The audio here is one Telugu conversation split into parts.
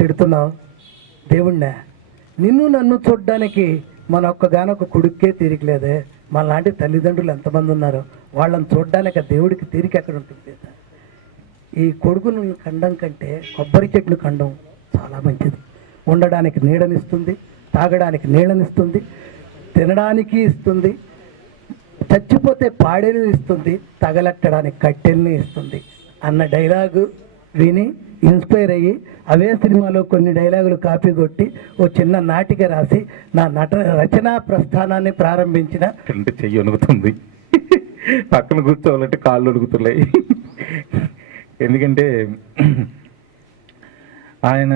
తిడుతున్నావు దేవుణ్ణే, నిన్ను నన్ను చూడ్డానికి మన ఒక్కగానొక్క కొడుక్కే తీరికలేదే, మన లాంటి తల్లిదండ్రులు ఎంతమంది ఉన్నారు, వాళ్ళని చూడ్డానికి ఆ దేవుడికి తీరిక ఎక్కడ ఉంటుంది? ఈ కొడుకును కండం కంటే కొబ్బరి చెట్లు కండం చాలా మంచిది. ఉండడానికి నీడనిస్తుంది, తాగడానికి నీళ్ళనిస్తుంది, తినడానికి ఇస్తుంది, చచ్చిపోతే పాడేని ఇస్తుంది, తగలెట్టడానికి కట్టెల్ని ఇస్తుంది అన్న డైలాగు విని ఇన్స్పైర్ అయ్యి అవే సినిమాలో కొన్ని డైలాగులు కాపీ కొట్టి ఓ చిన్న నాటిక రాసి నా రచనా ప్రస్థానాన్ని ప్రారంభించిన. చెయ్యి వణుకుతుంది, పక్కన కూర్చోవాలంటే కాళ్ళు వణుకుతున్నాయి. ఎందుకంటే ఆయన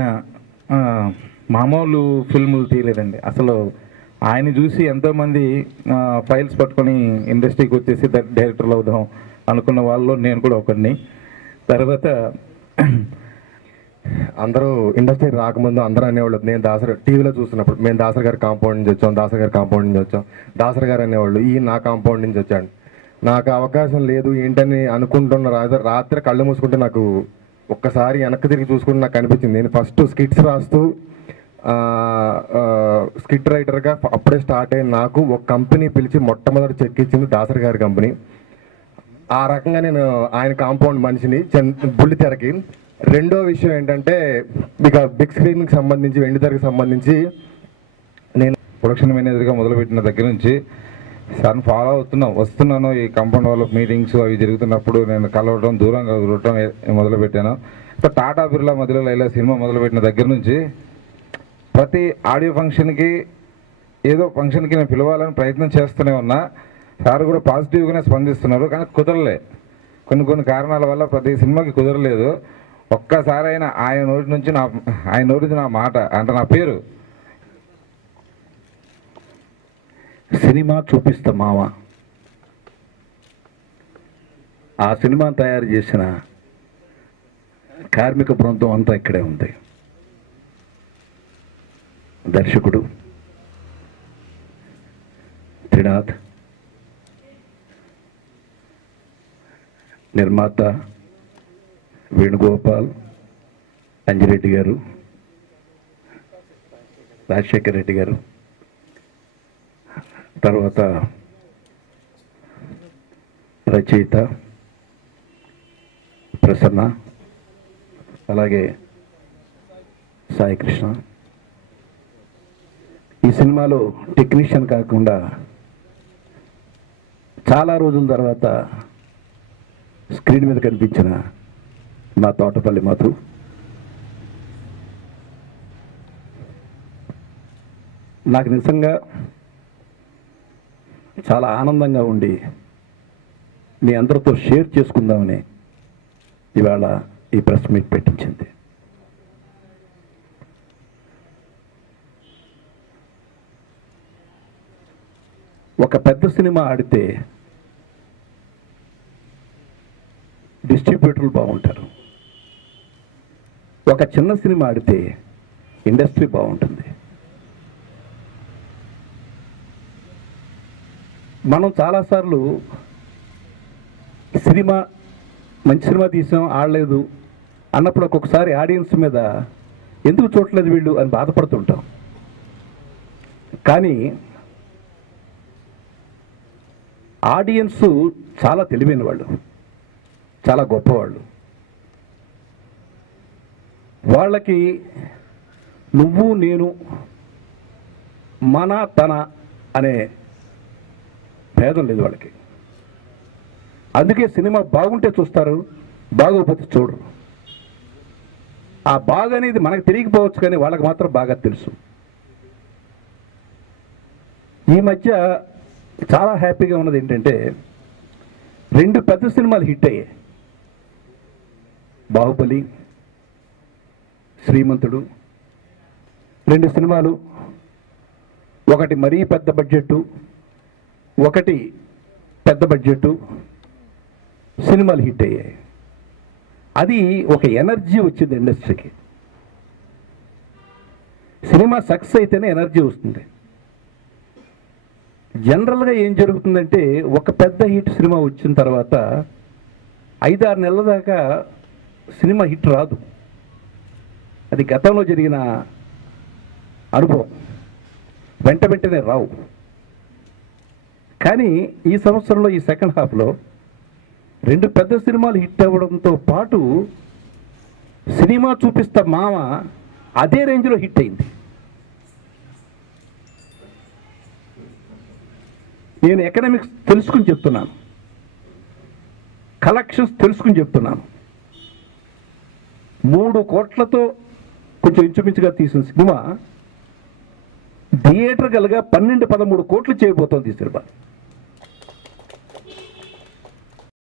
మామూలు ఫిల్ములు తీయలేదండి. అసలు ఆయన చూసి ఎంతోమంది ఫైల్స్ పట్టుకొని ఇండస్ట్రీకి వచ్చేసి డైరెక్టర్లు అవుదాం అనుకున్న వాళ్ళు నేను కూడా ఒకరిని. తర్వాత అందరూ ఇండస్ట్రీ రాకముందు అందరూ అనేవాళ్ళు, నేను దాసరి టీవీలో చూస్తున్నప్పుడు మేము దాసరి గారి కాంపౌండ్ నుంచి వచ్చాం, దాసరి గారి కాంపౌండ్ నుంచి వచ్చాం, దాసరి గారు అనేవాళ్ళు ఈ నా కాంపౌండ్ నుంచి వచ్చాడు. నాకు అవకాశం లేదు ఏంటని అనుకుంటున్న రాత్రి కళ్ళు మూసుకుంటే నాకు ఒక్కసారి వెనక్కి తిరిగి చూసుకుంటే నాకు అనిపించింది, నేను ఫస్ట్ స్కిట్స్ రాస్తూ స్కిట్ రైటర్గా అప్పుడే స్టార్ట్ అయిన నాకు ఒక కంపెనీ పిలిచి మొట్టమొదటి చెక్ ఇచ్చింది దాసరి గారి కంపెనీ. ఆ రకంగా నేను ఆయన కాంపౌండ్ మనిషిని బుల్లి తెరకి. రెండో విషయం ఏంటంటే మీకు బిగ్ స్క్రీన్కి సంబంధించి వెండి తెరకి సంబంధించి నేను ప్రొడక్షన్ మేనేజర్గా మొదలుపెట్టిన దగ్గర నుంచి సార్ని ఫాలో వస్తున్నాను. ఈ కాంపౌండ్ వాళ్ళ మీటింగ్స్ అవి జరుగుతున్నప్పుడు నేను కలవడం, దూరంగా చూడటం మొదలుపెట్టాను. టాటా బిర్లా మధ్యలో లైలా సినిమా మొదలుపెట్టిన దగ్గర నుంచి ప్రతి ఆడియో ఫంక్షన్కి ఏదో ఫంక్షన్కి నేను పిలవాలని ప్రయత్నం చేస్తూనే ఉన్నా. సార్ కూడా పాజిటివ్గానే స్పందిస్తున్నారు, కానీ కుదరలే. కొన్ని కారణాల వల్ల ప్రతి సినిమాకి కుదరలేదు. ఒక్కసారి అయినా ఆయన నోటి నుంచి నా మాట అంటే నా పేరు సినిమా చూపిస్తా మామ, ఆ సినిమా తయారు చేసిన కార్మిక బృందం అంతా ఇక్కడే ఉంది. దర్శకుడు త్రినాథ్, నిర్మాత వేణుగోపాల్, అంజిరెడ్డి గారు, రాజశేఖర్ రెడ్డి గారు, తర్వాత రచయిత ప్రసన్న, అలాగే సాయి కృష్ణ. ఈ సినిమాలో టెక్నీషియన్ కాకుండా చాలా రోజుల తర్వాత స్క్రీన్ మీద కనిపించిన మా తోటపల్లి మధు. నాకు నిజంగా చాలా ఆనందంగా ఉండి మీ అందరితో షేర్ చేసుకుందామని ఇవాళ ఈ ప్రెస్ మీట్ పెట్టించింది. ఒక పెద్ద సినిమా ఆడితే డిస్ట్రిబ్యూటర్లు బాగుంటారు, ఒక చిన్న సినిమా ఆడితే ఇండస్ట్రీ బాగుంటుంది. మనం చాలాసార్లు సినిమా మంచి సినిమా తీసాం ఆడలేదు అన్నప్పుడు ఒక్కొక్కసారి ఆడియన్స్ మీద ఎందుకు చూడలేదు వీళ్ళు అని బాధపడుతుంటాం. కానీ ఆడియన్స్ చాలా తెలివైన వాళ్ళు, చాలా గొప్పవాళ్ళు. వాళ్ళకి నువ్వు నేను మన తన అనే భేదం లేదు వాళ్ళకి. అందుకే సినిమా బాగుంటే చూస్తారు, బాగోకపోతే చూడరు. ఆ బాగా అనేది మనకు తెలియకపోవచ్చు, కానీ వాళ్ళకి మాత్రం బాగా తెలుసు. ఈ మధ్య చాలా హ్యాపీగా ఉన్నది ఏంటంటే 2 పెద్ద సినిమాలు హిట్ అయ్యాయి. బాహుబలి, శ్రీమంతుడు 2 సినిమాలు, ఒకటి మరీ పెద్ద బడ్జెట్టు, ఒకటి పెద్ద బడ్జెట్టు సినిమాలు హిట్ అయ్యాయి. అది ఒక ఎనర్జీ వచ్చింది ఇండస్ట్రీకి. సినిమా సక్సెస్ అయితేనే ఎనర్జీ వస్తుంది. జనరల్గా ఏం జరుగుతుందంటే ఒక పెద్ద హిట్ సినిమా వచ్చిన తర్వాత 5-6 నెలల దాకా సినిమా హిట్ రాదు. అది గతంలో జరిగిన అనుభవం, వెంటనే రావు. కానీ ఈ సంవత్సరంలో ఈ సెకండ్ హాఫ్లో 2 పెద్ద సినిమాలు హిట్ అవ్వడంతో పాటు సినిమా చూపిస్తా మామ అదే రేంజ్లో హిట్ అయింది. నేను ఎకనామిక్స్ తెలుసుకుని చెప్తున్నాను, కలెక్షన్స్ తెలుసుకుని చెప్తున్నాను. 3 కోట్లతో కొంచెం ఇంచుమించుగా తీసిన సినిమా థియేటర్ గలగా 12-13 కోట్లు చేయబోతోంది ఈ సినిమా.